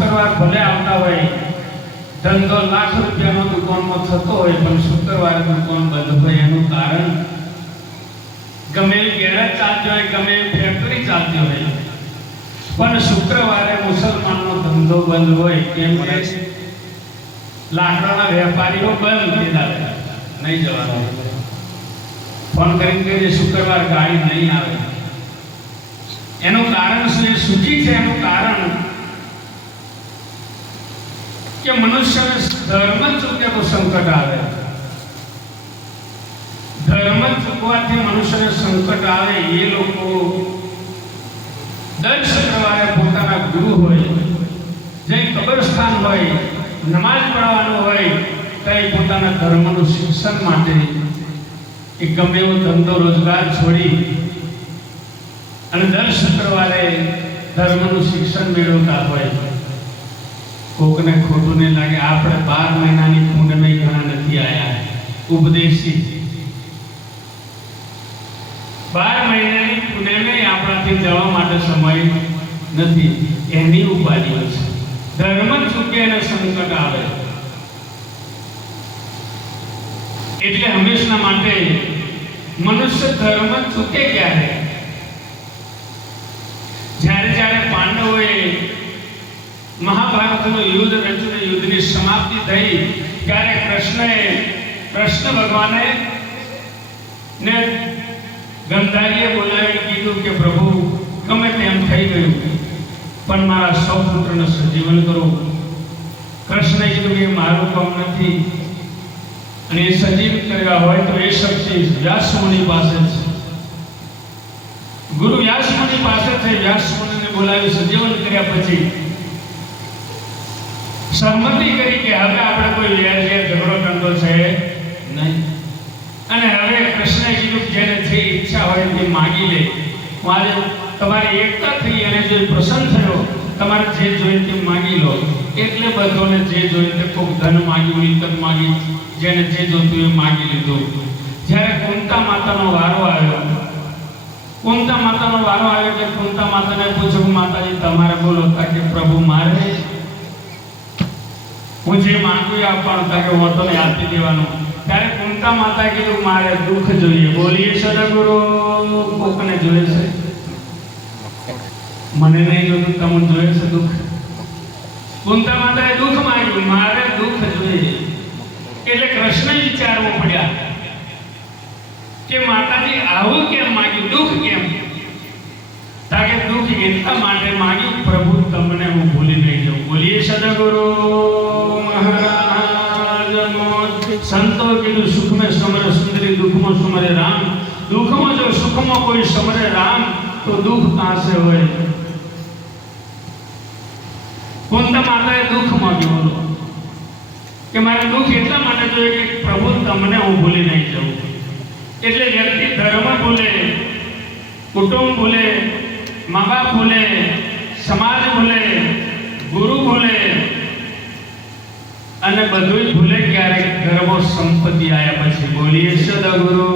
શુક્રવાર ભલે આવતા હોય, ધંધો લાખ રૂપિયાનો દુકાનમાં થતો હોય, પણ શુક્રવારે દુકાન બંધ હોય. એનું કારણ ગમે ગેરેજ ચાલતી હોય, ગમે ફેક્ટરી ચાલતી હોય, પણ શુક્રવારે મુસલમાનનો ધંધો બંધ હોય. કેમ કે લાકડાના વેપારીઓ બંધ કીધા, નહીં જવાનું. ફોન કરીને કહે શુક્રવાર ગાડી નહીં આવે. એનું કારણ શું? એ સૂચિ છે. એનું કારણ કે મનુષ્યને ધર્મ ચૂકે તો સંકટ આવે. ધર્મ ચૂકવાથી મનુષ્યને સંકટ આવે. એ લોકો દર શુક્રવારે પોતાના ગુરુ હોય, જે કબ્રસ્તાન હોય, નમાઝ પઢવાનું હોય, તે પોતાના ધર્મનું શિક્ષણ માટે એ ગમે એવો ધંધો રોજગાર છોડી અને દર શુક્રવારે ધર્મનું શિક્ષણ મેળવતા હોય. કોકને ખોટું નહીં લાગે, આપણે 12 મહિનાની કુંડમાં ઘણા નથી આવ્યા ઉપદેશી. 12 મહિનાની કુંડમાં આપણાથી જવા માટે સમય નથી. એની ઉપાધિ છે. ધર્મ ચૂકે અને સંકટ આવે. એટલે હંમેશા માટે મનુષ્ય ધર્મ ચૂકે ક્યારે? જ્યારે પાંડવોએ મહાભારતનું યુદ્ધ રચ્યું, યુદ્ધની સમાપ્તિ થઈ, ત્યારે કૃષ્ણ ભગવાને ને ગંધારીએ બોલાવી કીધું કે પ્રભુ ગમે તેમ થઈ ગયું, પણ મારા સૌ પુત્રને સજીવન કરો. કૃષ્ણએ કીધું કે મારું કામ નથી, અને એ સજીવ કર્યા હોય તો એ શક્તિ વ્યાસ મુનિ પાસે છે. ગુરુ વ્યાસ મુનિ પાસે છે. વ્યાસ મુનિને બોલાવી સજીવન કર્યા પછી સહમતિ કરી કે હવે આપણે કોઈ વેર ઝઘડો ટંડો છે નહીં. અને હવે કૃષ્ણએ કીધું જેને જે ઈચ્છા હોય તે માગી લે. મારે તમારી એકતા થઈ અને જે પ્રસન્ન થયો, તમારે જે જોઈએ તે માગી લો. એટલે બધાને જે જોઈએ તે ખૂબ ધન માગ્યું, મિલકત માગી, જેને જે જોતું એ માગી લીધું. જ્યારે કુંતા માતાનો વારો આવ્યો કે કુંતા માતાને પૂછ્યું, માતાજી તમારે બોલો. કે પ્રભુ મારે હું જે માંગુ એ આપવાનું. કે હું તો આપી દેવાનું. ત્યારે કુંતા માતા કીધું મારે દુઃખ જોઈએ. બોલીએ સદગુરુ. કોકને જોઈએ છે, મને નહીં જોતું, તમને જોઈએ છે દુઃખ. કુંતા માતાએ દુઃખ માંગ્યું, મારે દુઃખ જોઈએ. એટલે કૃષ્ણ વિચારવું પડ્યા કે માતાજી આવું કેમ માંગ્યું, દુઃખ કેમ? તાકે દુઃખ એટલા માટે માંગ્યું, પ્રભુ તમને હું ભૂલી નહીં જાઉં. બોલીએ સદગુરુ મહારાજ. સંતો કીધું સુખમાં સમરે સુંદરી, દુઃખમાં સમરે રામ. દુઃખમાં જો સુખમાં કોઈ સમરે રામ, તો દુઃખ કાંસે હોય? કુંતા માતાએ દુઃખ માંગ્યું કે મારે દુઃખ એટલા માટે જોઈએ કે પ્રભુ તમને હું ભૂલી નહીં જાઉં. એટલે વ્યક્તિ ધર્મ ભૂલે, કુટુંબ ભૂલે, મા બાપ ભૂલે, સમાજ ભૂલે, ગુરુ ભૂલે, અને બધું ભૂલે ક્યારેક ઘરમાં સંપત્તિ આવ્યા પછી. બોલીએ સદગુરુ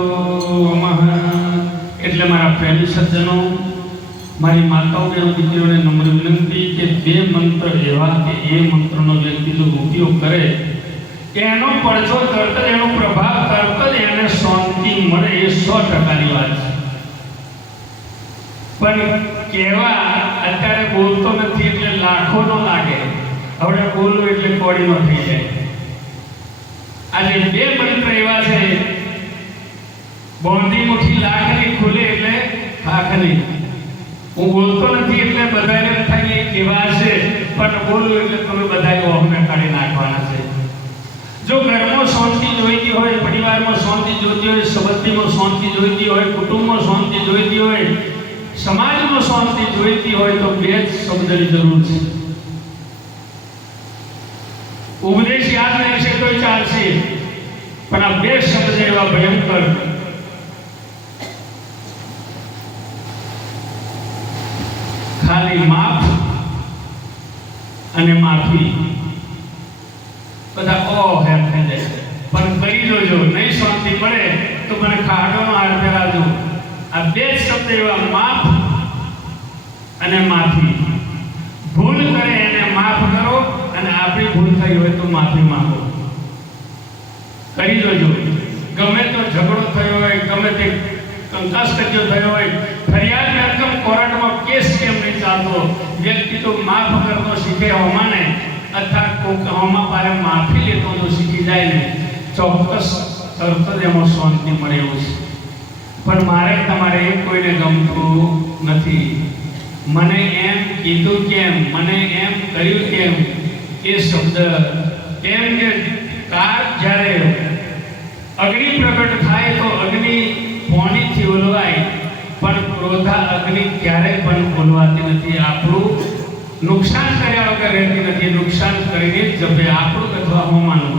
મહારાજ. એટલે મારા પ્રેમી સજ્જનો, મારી માતાઓ બહેનો દીકરીઓને નમ્ર વિનંતી કે 2 મંત્ર એવા કે એ મંત્રનો વ્યક્તિ જો ઉપયોગ કરે, એનો પડછો તરત જ, એનો પ્રભાવ તરત જ એને શાંતિ મળે. એ 100%ની વાત છે. પણ કહેવા અત્યારે બોલતો નથી એટલે લાખો નો લાગે, હવે બોલવું એટલે કોડી નો થઈ જાય. આજે 2 મંત્ર એવા છે, બોંધી મુઠ્ઠી લાખની ખુલે એટલે આંખની. હું બોલતો નથી એટલે બધાને થાય કે કેવા છે, પણ બોલું એટલે તમે બધા ઓહમે કાઢી નાખવાના છે. જો ઘરમાં શાંતિ જોઈતી હોય, પરિવારમાં શાંતિ જોઈતી હોય, સંબંધીમાં શાંતિ જોઈતી હોય, કુટુંબમાં શાંતિ જોઈતી હોય, સમાજમાં શાંતિ જોઈતી હોય, તો 2 જ શબ્દની જરૂર છે. ઉપદેશ યાદ નહીં છે તો ચાલશે, પણ આ 2 શબ્દ એવા ભયંકર. ખાલી માફ અને માફી. બધા ઓ હેમ થઈ જાય, પણ કરી જોજો, નહીં શાંતિ મળે તો મને ખાડોનો હાર ફેરાવજો. આ 2 શબ્દ એવા, માફ અને માફી. ભૂલ કરે એને માફ કરો, આપણી ભૂલ થઈ હોય તો માફી માંગો, કરી જોજો. ગમે તો ઝઘડો થયો હોય, ગમે તે કંકાસ કર્યો થયો હોય, ફરિયાદ રકમ કોર્ટમાં કેસ કેમ નહીં ચાલતો, વ્યક્તિ તો માફ કરતો શીખે હોમાને અથવા કોક હોમા પાસે માફી લેતો તો શીખી જાય ને, ચોક્કસ તરત જ એમાં શાંતિ મળે એવું છે. પણ મારે તમારે કોઈને ગમતું નથી. મને એમ કીધું કેમ, મને એમ કર્યું કેમ, એ શબ્દ કેમ કે કાર જ્યારે અગ્નિ પ્રગટ થાય તો અગ્નિ પાણીથી ઓલવાય, પણ ક્રોધા અગ્નિ ક્યારેય પણ ઓલવાતી નથી. આપણું નુકસાન કર્યા વગર રહેતી નથી, નુકસાન કરીને જ જપે આપણું અથવા હોમાનું.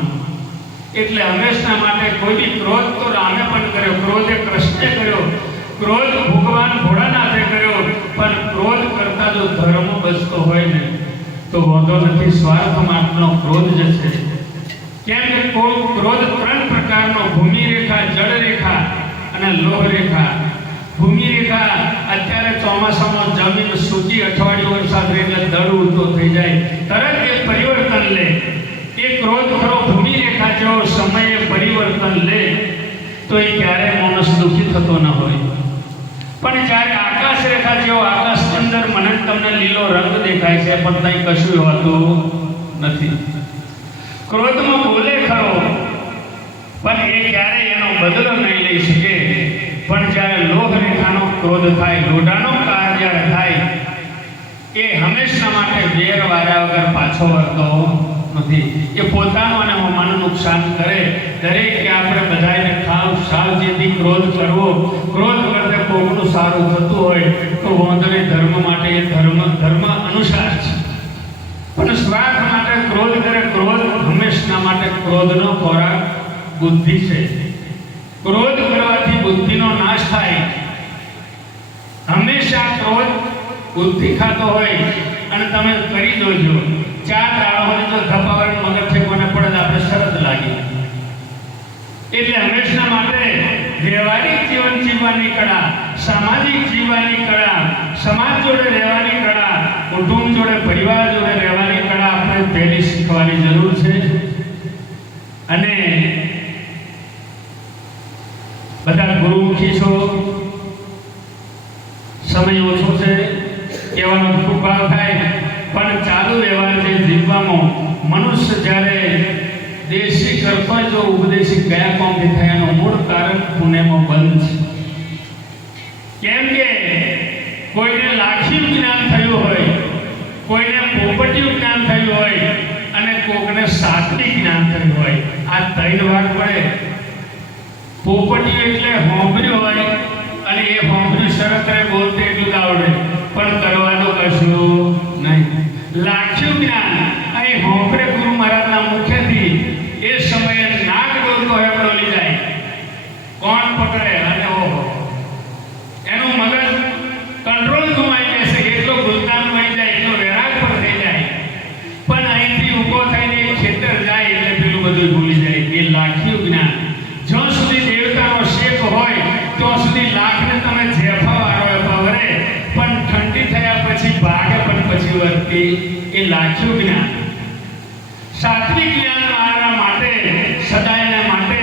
એટલે હંમેશા માટે કોઈ બી ક્રોધ તો રામે પણ કર્યો, ક્રોધ એ કૃષ્ણે કર્યો, ક્રોધ ભગવાન ભોળાનાથે કર્યો, પણ ક્રોધ કરતા જો ધર્મ બચતો હોય ને તો વાંધો નથી. સ્વાર્થ માટેનો ક્રોધ જે છે, કેમ કે ક્રોધ ત્રણ પ્રકારનો, ભૂમિ રેખા, જળ રેખા અને લોહ રેખા. ભૂમિ રેખા અત્યારે ચોમાસામાં જમીન સૂકી, અઠવાડિયું વરસાદ રહે એટલે દળ ઊંચો થઈ જાય, તરત એ પરિવર્તન લે. એ ક્રોધ ખરો ભૂમિ રેખા જેવો સમયે પરિવર્તન લે તો એ ક્યારેય માણસ દુઃખી થતો ન હોય. પણ જ્યારે આકાશ રેખા જેવો, આકાશની અંદર મને તમને લીલો રંગ દેખાય છે પણ ત્યાં કશું હોતું નથી. ક્રોધમાં બોલે ખરો પણ એ ક્યારેય એનો બદલો નહીં લઈ શકે. પણ જ્યારે લોહ રેખાનો ક્રોધ થાય, લોઢાનો કાર્ય થાય, એ હંમેશા માટે વેર વાર્યા વગર પાછો વળતો નથી. એ પોતાનું અને હોમાનું નુકસાન કરે. દરેક કે આપણે બધાને સાવચેતી ક્રોધ કરવો, ક્રોધ કરતે કોકનું સારું થતું હોય તો વાંધો નહીં, ધર્મ માટે એ ધર્મ અનુસાર છે. પણ સ્વાર્થ માટે ક્રોધ કરે, ક્રોધ હંમેશા માટે ક્રોધનો ખોરાક બુદ્ધિ છે. ક્રોધ કરવાથી બુદ્ધિનો નાશ થાય. હંમેશા ક્રોધ બુદ્ધિ ખાતો હોય અને તમે કરી જોજો, 4 દાડામાં તો ધપાવવાનું મગજ છે કોને પડે આપણે શરત લાગી. એટલે હંમેશા માટે વ્યવહારિક જીવન જીવવાની કળા, સામાજિક જીવવાની કળા, સમાજ જોડે રહેવાની કળા, કુટુંબ જોડે, પરિવાર જોડે રહેવાની કળા આપણે પહેલી શીખવાની જરૂર છે. અને બધા ગુરુમુખી છો, સમય ઓછો છે, કહેવાનો ખૂબ ભાવ થાય, પણ ચાલુ વ્યવહાર જે જીવવામાં મનુષ્ય જ્યારે દેશી કરતો જો ઉપદેશી કયા કોમથી થયાનું મૂળ કારણ પુણ્યમાં બંધ છે. કેમ કે કોઈને લાખિયું જ્ઞાન થયું હોય, કોઈને પોપટિયું જ્ઞાન થયું હોય અને કોકને સાત્વિક જ્ઞાન થયું હોય. આ 3 ભાગ પડે. પોપટિયું એટલે હોંભર્યું હોય અને એ હોંભર્યું શરત બોલતે એટલું જ આવડે પણ કરવાનું કશું નહીં. લાખ્યું જ્ઞાન અહીં હોંભરે ગુરુ મહારાજના મુખ્યથી એ સમયે નાક બોલતો હોય બોલી જાય, કોણ પકડે અને ઓહો એનું મગજ કંટ્રોલ ગુમાઈ જશે, એટલો ગુલતાન બની જાય, એટલો વેરાગ પણ થઈ જાય. પણ અહીંથી ઊભો થઈને ખેતર જાય એટલે પેલું બધું ભૂલી જાય. એ લાખ્યું જ્ઞાન. જ્યાં સુધી દેવતાનો શેક હોય ત્યાં સુધી લાખને તમે જેફા વાળો વરે, પણ ઠંડી થયા પછી ભાગે પણ પછી વર્તી. એ લાખ્યું જ્ઞાન. સાત્વિક જ્ઞાન મારા માટે સદાયને માટે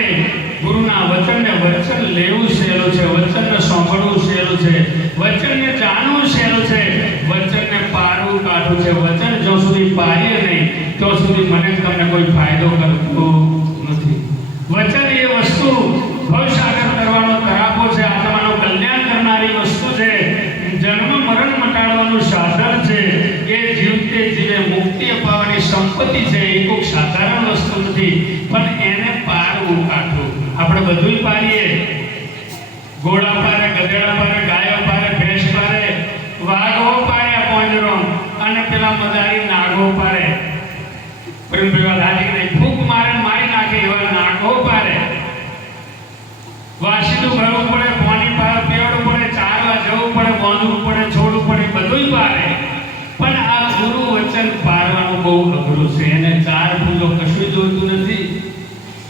ગુરુના વચનને વચન લેવું સહેલું છે, વચનને સાંભળવું સહેલું છે, વચનને જાણવું સહેલું છે, વચનને પારવું કાઢવું છે. વચન જો સુધી પારીએ નહીં તો સુધી મને તમને કોઈ ફાયદો કરતો નથી. વચન એ વસ્તુ ભવસાગર કરવાનો તરાપો છે, આત્માનું કલ્યાણ કરનારી વસ્તુ છે, જન્મ મરણ મટાડવાનું સાધન છે, એ જીવતે જીવે મુક્તિ અપાવવાની સંપત્તિ છે. એ કોઈ સાધારણ વસ્તુ નથી, પણ એને પારવું કાઢવું. આપણે બધું પારીએ, ઘોડા પારે, ગધેડા પારે, ગાયો પારે, ભેંસ પારે, વાઘો પાર્યા પોંજરો અને પેલા મદારી નાગો પારે. ફૂંક મારે મારી નાખે એવા નાગો પારે. વાસીનું ભરવું પડે, પાણી પીવડવું પડે, ચારવા જવું પડે, બાંધવું પડે, છોડવું પડે, બધું પારે. પણ આ ગુરુ વચન પારવાનું બહુ અઘરું છે. એને 4 ભૂલો કશું જોતું નથી,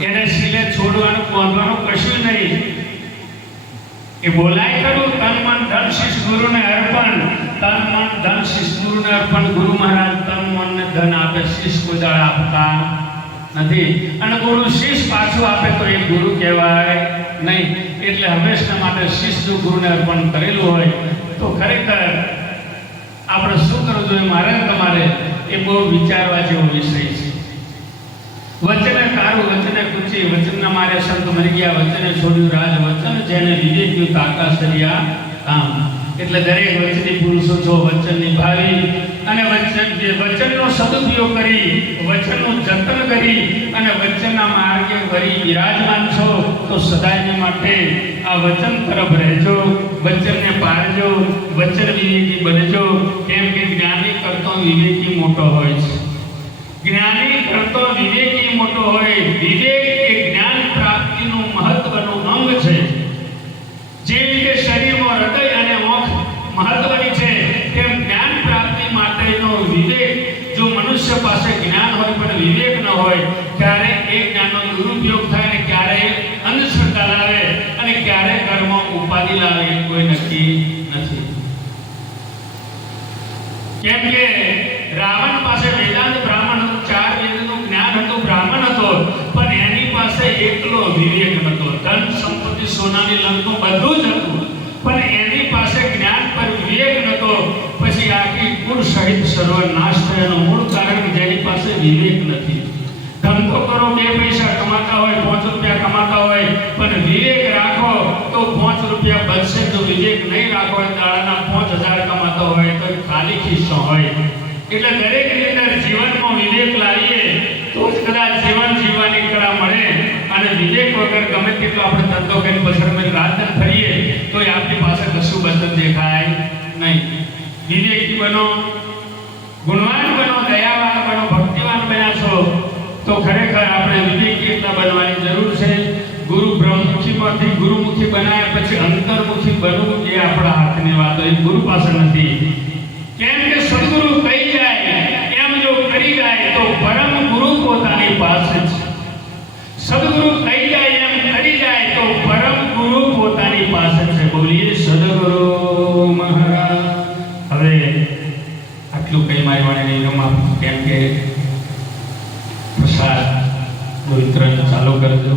એને શીલે છોડવાનું, બાંધવાનું કશું નહીં. એ બોલાય ખરું, તન મન ધન શીશ ગુરુને અર્પણ, તન મન ધન શીશ ગુરુને અર્પણ. ગુરુ મહારાજ તન મન ને ધન આપે, શિષ્ય કોઈ દાડે આપતા નથી. અને ગુરુ શિષ્ય પાછું આપે તો એ ગુરુ કહેવાય નહીં. એટલે હંમેશા માટે શિષ્ય જો ગુરુને અર્પણ કરેલું હોય તો ખરેખર આપણે શું કરવું જોઈએ, મારે ને તમારે એ બહુ વિચારવા જેવો વિષય છે. વચને કારું વચને કૂચી, વચનના મારે સંત મરી ગયા, વચને છોડ્યું રાજ, વચન જેને વિવેક્યું તાકા સરિયા કામ. એટલે દરેક વચની પુરુષો છો, વચન નિભાવી અને વચનનો સદુપયોગ કરી, વચનનું જતન કરી અને વચનના માર્ગે વળી વિરાજમાન છો તો સદાયને માટે આ વચન તરફ રહેજો, વચનને પાળજો, વચન વિવેકી બનજો. કેમ કે જ્ઞાની કરતો વિવેકી મોટો હોય છે. જ્ઞાની કરતો વિવેકી મોટો હોય. વિવેક એ જ્ઞાન પ્રાપ્તિનું મહત્વનું અંગ છે. જે રીતે શરીરમાં હૃદય અને મોક્ષ મહત્વની છે, તેમ જ્ઞાન પ્રાપ્તિ માટેનો વિવેક, જો મનુષ્ય પાસે જ્ઞાન હોય પણ વિવેક ન હોય, ત્યારે એ જ્ઞાનનો દુરુપયોગ થાય અને ક્યારે અંધશ્રદ્ધા લાવે અને ક્યારે કર્મમાં ઉપાધિ લાવે એ કોઈ નક્કી નથી. કેમ કે રાવણ પાસે વેદાંત બ્રાહ્મણ હતું, 4 વેદનું જ્ઞાન હતું, બ્રાહ્મણ હતો, પણ એની પાસે એકલો વિવેક નહોતો. ધન સંપત્તિ સોનાની લંકો બધું જ હતું, પણ એની પાસે જ્ઞાન પર વિવેક નહોતો. પછી આખી કુળ સહિત સર્વનાશ થયાનું મૂળ કારણ જેની પાસે વિવેક નથી. ધંધો કરો, 2 પૈસા કમાતા હોય, 5 રૂપિયા કમાતા હોય, પણ વિવેક રાખો તો 5 રૂપિયા બચશે. જો વિવેક નહીં રાખો, દાડાના 5000 કમાતા હોય તો ખાલી ખિસ્સો હોય. એટલે દરેકની અંદર જીવનમાં વિવેક લાવીએ તો જ કદાચ જીવન જીવવાની કળા મળે. અને વિવેક વગર ગમે તેટલો આપણે ધંધો કરીને પસંદ રાત ફરીએ તો આપણી પાસે કશું બંધન દેખાય નહીં. વિવેકી બનો, ગુણવાન બનો, દયાવાન બનો, ભક્તિવાન બન્યા છો તો ખરેખર આપણે વિવેકી એટલા બનવાની જરૂર છે. ગુરુ બ્રહ્મમુખીમાંથી ગુરુમુખી બનાવ્યા પછી અંતર્મુખી બનવું એ આપણા હાથની વાત હોય, ગુરુ પાસે નથી. કેમ કે સદગુરુ કહી જાય એમ જો કરી જાય તો પરમ ગુરુ પોતાની પાસે છે. સદગુરુ કહી જાય એમ કરી જાય તો પરમ ગુરુ પોતાની પાસે છે. બોલીએ સદગુરુ મહારાજ. હવે આટલું કઈ મારી વાણીને રમા, કેમ કે પ્રસાદ વિતરણ ચાલુ કરજો.